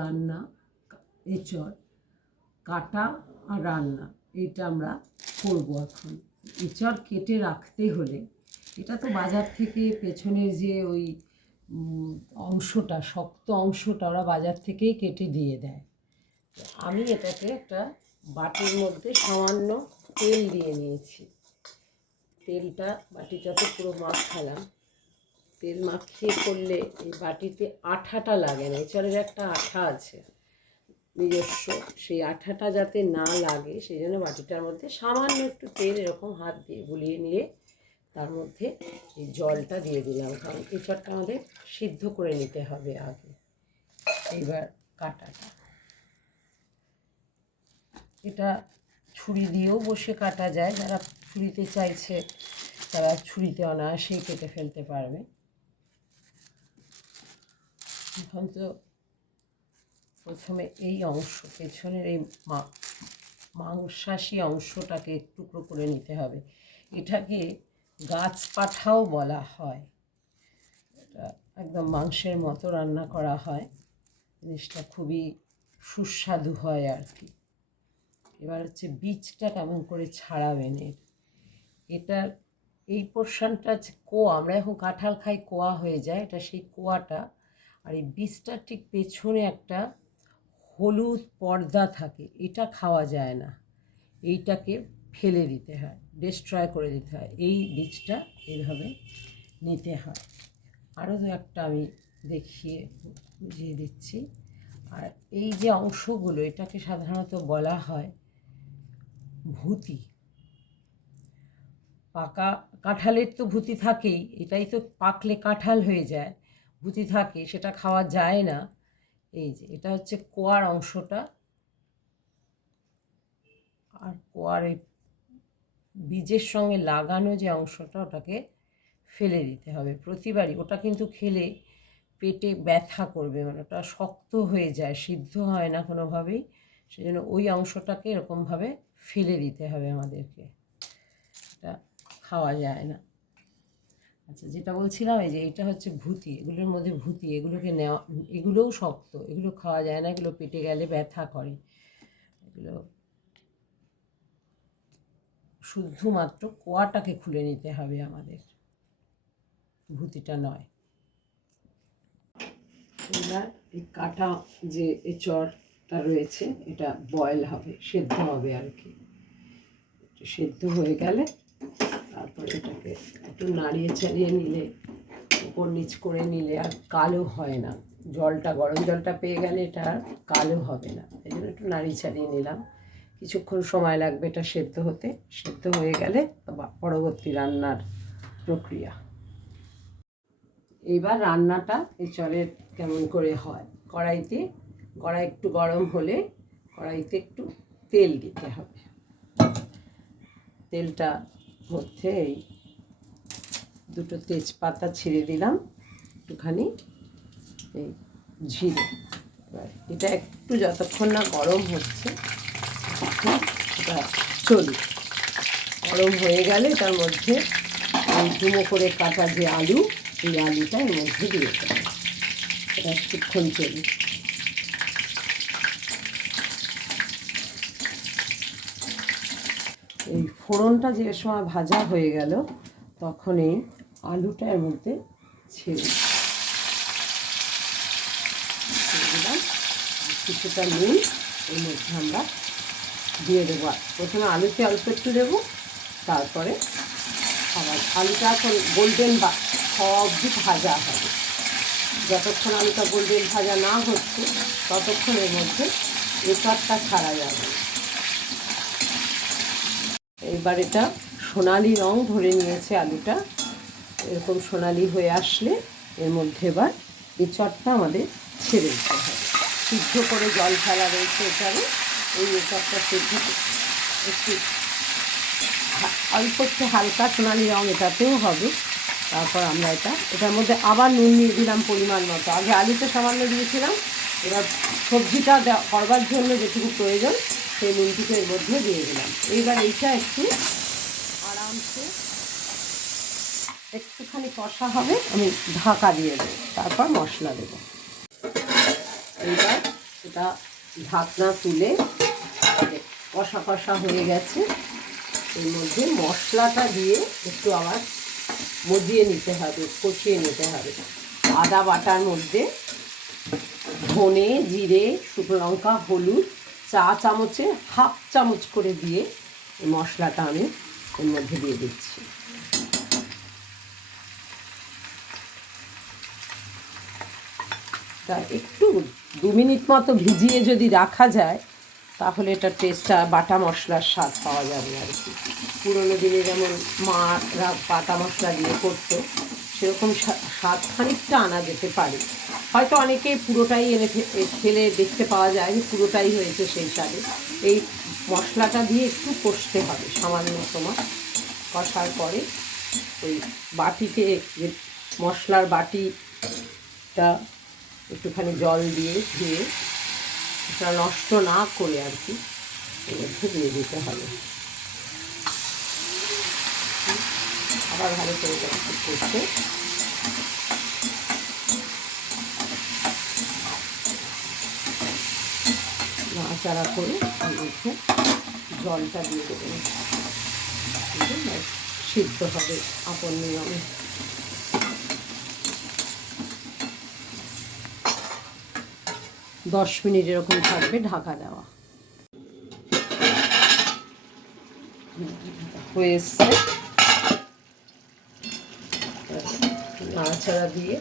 রান্না, এঁচড় কাটা আর রান্না, এইটা আমরা করবো এখন। এঁচড় কেটে রাখতে হলে, এটা তো বাজার থেকে পেছনের যে ওই অংশটা, শক্ত অংশটা ওরা বাজার থেকেই কেটে দিয়ে দেয়। আমি এটাকে একটা বাটির মধ্যে সামান্য তেল দিয়ে নিয়েছি। তেলটা বাটিটাতে পুরো মাখালাম। তেল মাখিয়ে করলে এই বাটিতে আঠাটা লাগে না, এঁচড়ের একটা আঠা আছে নিজস্ব, সেই আঠাটা যাতে না লাগে সেই জন্য বাটিটার মধ্যে সামান্য একটু তেল এরকম হাত দিয়ে গুলিয়ে নিয়ে তার মধ্যে এই জলটা দিয়ে দিলাম, কারণ এঁচড়টা আমাদের সিদ্ধ করে নিতে হবে আগে। এবার কাটাটা, এটা ছুরি দিয়েও বসে কাটা যায়, যারা ছুরিতে চাইছে তারা ছুরিতে অনায়াসেই কেটে ফেলতে পারবে। এখন তো প্রথমে এই অংশ, পেছনের এই মাংসাশী অংশটাকে টুকরো করে নিতে হবে। এটাকে গাছ পাঠাও বলা হয়, এটা একদম মাংসের মতো রান্না করা হয়, জিনিসটা খুবই সুস্বাদু হয় আর কি। এবার হচ্ছে বীজটা কেমন করে ছাড়াবেন এটার এই পোর্শনটা হচ্ছে কোয়া, আমরা এখন কাঁঠাল খাই কোয়া হয়ে যায়, এটা সেই কোয়াটা। আর এই বীজটা ঠিক পেছনে একটা হলুদ পর্দা থাকে, এটা খাওয়া যায় না, এইটাকে ফেলে দিতে হয়, ডিস্ট্রয় করে দিতে হয়। এই বীজটা এইভাবে নিতে হয়। আরও দু একটা আমি দেখিয়ে বুঝিয়ে দিচ্ছি। আর এই যে অংশগুলো, এটাকে সাধারণত বলা হয় ভুতি। পাকা কাঁঠালের তো ভুতি থাকেই, এটাই তো পাকলে কাঁঠাল হয়ে যায়, ভুতি থাকে, সেটা খাওয়া যায় না। এই যে এটা হচ্ছে কোয়ার অংশটা, আর কোয়ার এই বীজের সঙ্গে লাগানো যে অংশটা, ওটাকে ফেলে দিতে হবে প্রতিবারই। ওটা কিন্তু খেলে পেটে ব্যথা করবে, মানে ওটা শক্ত হয়ে যায়, সিদ্ধ হয় না কোনোভাবেই, সেজন্য ওই অংশটাকে এরকমভাবে ফেলে দিতে হবে আমাদেরকে, এটা খাওয়া যায় না। আচ্ছা, যেটা বলছিলাম, এই যে এটা হচ্ছে ভুতি, এগুলোর মধ্যে ভুতি, এগুলোকে নেওয়া, এগুলোও শক্ত, এগুলো খাওয়া যায় না, এগুলো পেটে গেলে ব্যথা করে। এগুলো শুধুমাত্র কোয়াটাকে খুলে নিতে হবে আমাদের, ভুতিটা নয়। এবার এই কাটা যে এঁচড়টা রয়েছে, এটা বয়েল হবে, সেদ্ধ হবে আর কি। সেদ্ধ হয়ে গেলে তারপর এটাকে একটু নাড়িয়ে চাড়িয়ে নিলে, উপর নিচ করে নিলে আর কালো হয় না। জলটা, গরম জলটা পেয়ে গেলে এটা আর কালো হবে না, এই জন্য একটু নাড়িয়ে চাড়িয়ে নিলাম। কিছুক্ষণ সময় লাগবে এটা সেদ্ধ হতে। সেদ্ধ হয়ে গেলে পরবর্তী রান্নার প্রক্রিয়া। এইবার রান্নাটা এঁচড়ের কেমন করে হয়, কড়াই একটু গরম হলে কড়াইতে একটু তেল দিতে হবে। তেলটা মধ্যে এই দুটো তেজপাতা ছিঁড়ে দিলাম, একটুখানি এই জিরে। এবার এটা একটু যতক্ষণ না গরম হচ্ছে এটা চলুক। গরম হয়ে গেলে তার মধ্যে এই ডুমো করে কাটা যে আলু, এই আলুটা এর মধ্যে দিয়ে দেবো। এটা কিছুক্ষণ চলুক। এই ফোড়নটা যে সময় ভাজা হয়ে গেল, তখন এই আলুটা এর মধ্যে ছেড়ে দিলাম। কিছুটা নুন এর মধ্যে আমরা দিয়ে দেবো। প্রথমে আলুতে অল্প একটু দেবো, তারপরে আবার আলুটা এখন গোল্ডেন অবধি ভাজা হবে। যতক্ষণ আলুটা গোল্ডেন ভাজা না হচ্ছে ততক্ষণ এর মধ্যে এঁচড়টা ছাড়া যাবে। এবার এটা সোনালি রং ধরে নিয়েছে আলুটা, এরকম সোনালি হয়ে আসলে এর মধ্যে এবার এঁচড়টা আমাদের ছেড়ে দিতে হবে। সিদ্ধ করে জল ফেলা রয়েছে এখানে, এই এঁচড়টা সিদ্ধ একটু অল্প একটু হালকা সোনালি রং এটাতেও হবে। তারপর আমরা এটার মধ্যে আবার নুন দিয়ে দিলাম পরিমাণ মতো। আগে আলুতে সামান্য দিয়েছিলাম, এবার সবজিটা করবার জন্য যেটুকু প্রয়োজন সেই নুনটুকু এর মধ্যে দিয়ে দিলাম। এইবার এইটা একটু আরামসে একটুখানি কষা হবে, আমি ঢাকা দিয়ে দেবো, তারপর মশলা দেবো। এইবার এটা ঢাকনা তুলে কষা কষা হয়ে গেছে। এর মধ্যে মশলাটা দিয়ে একটু আবার মজিয়ে নিতে হবে, কষিয়ে নিতে হবে। আদা বাটার মধ্যে ধনে, জিরে, শুকনো লঙ্কা, হলুদ চা চামচে হাফ চামচ করে দিয়ে এই মশলাটা আমি এর মধ্যে দিয়ে দিচ্ছি। তা একটু 2 মিনিট মতো ভিজিয়ে যদি রাখা যায় তাহলে এটা টেস্টটা বাটা মশলার স্বাদ পাওয়া যাবে আর কি। পুরোনো দিনে যেমন মারা বাটা মশলা দিয়ে করতো সেরকম স্বাদ খানিকটা আনা যেতে পারে। হয়তো অনেকে পুরোটাই এনে ফেলে দেখতে পাওয়া যায় যে পুরোটাই হয়েছে সেই স্বাদে। এই মশলাটা দিয়ে একটু কষতে হবে সামান্য সময়। কষার পরে ওই বাটিতে যে মশলার বাটিটা একটুখানি জল দিয়ে ধুয়ে এটা নষ্ট না করে আর কি এর মধ্যে দিয়ে দিতে হবে। আবার ভালো করে করতে নাড়াচাড়া করে এর মধ্যে জলটা দিয়ে দেবেন, সিদ্ধ হবে আপন নিয়মে। 10 মিনিট এরকম থাকবে ঢাকা দেওয়া। হয়ে এসছে, নাড়াচাড়া দিয়ে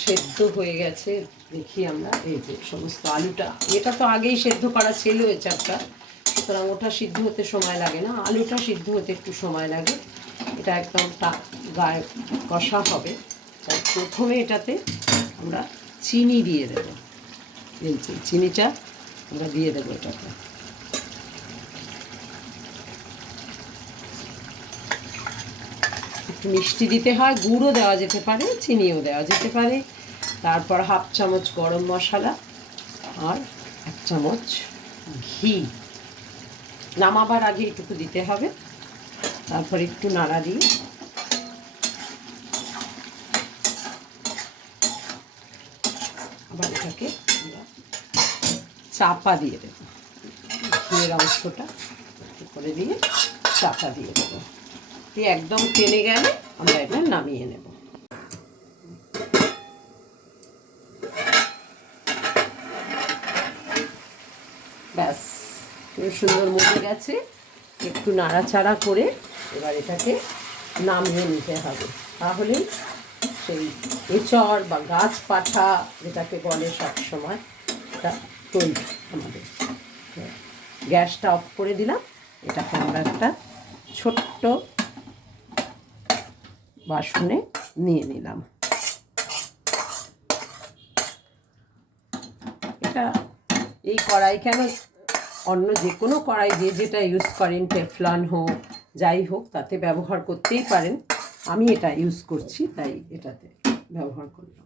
সেদ্ধ হয়ে গেছে দেখি আমরা। এই যে সমস্ত আলুটা, এটা তো আগেই সেদ্ধ করা ছিল এঁচাড়টা, সুতরাং ওটা সিদ্ধ হতে সময় লাগে না, আলুটা সিদ্ধ হতে একটু সময় লাগে। এটা একদম গায়ে কষা হবে। তাই প্রথমে এটাতে আমরা চিনি দিয়ে দেবো। এই যে চিনিটা আমরা দিয়ে দেবো এটাতে। একটু মিষ্টি দিতে হয়, গুঁড়ও দেওয়া যেতে পারে, চিনিও দেওয়া যেতে পারে। তারপর হাফ চামচ গরম মশলা আর 1 চামচ ঘি নামাবার আগে একটু দিতে হবে। তারপর একটু নাড়া দিয়ে আবার এটাকে চাপা দিয়ে দেবো। ঘিয়ের অংশটা করে দিয়ে চাপা দিয়ে দেবো। দিয়ে একদম টেনে গেলে আমরা এটা নামিয়ে নেব। ব্যাস, খুব সুন্দর মজে গেছে। একটু নাড়াচাড়া করে এবার এটাকে নামিয়ে নিতে হবে। তাহলেই সেই এঁচড় বা গাছ পাঠা যেটাকে বলে সবসময় এটা তৈরি আমাদের। গ্যাসটা অফ করে দিলাম। এটাকে আমরা একটা ছোট্ট বাসনে নিয়ে নিলাম। এটা এই কড়াই কেন, অন্য যে কোনো কড়াই যে যেটা ইউজ করেন, টেফলন হোক যাই হোক তাতে ব্যবহার করতেই পারেন। আমি এটা ইউজ করছি তাই এটাতে ব্যবহার করলাম।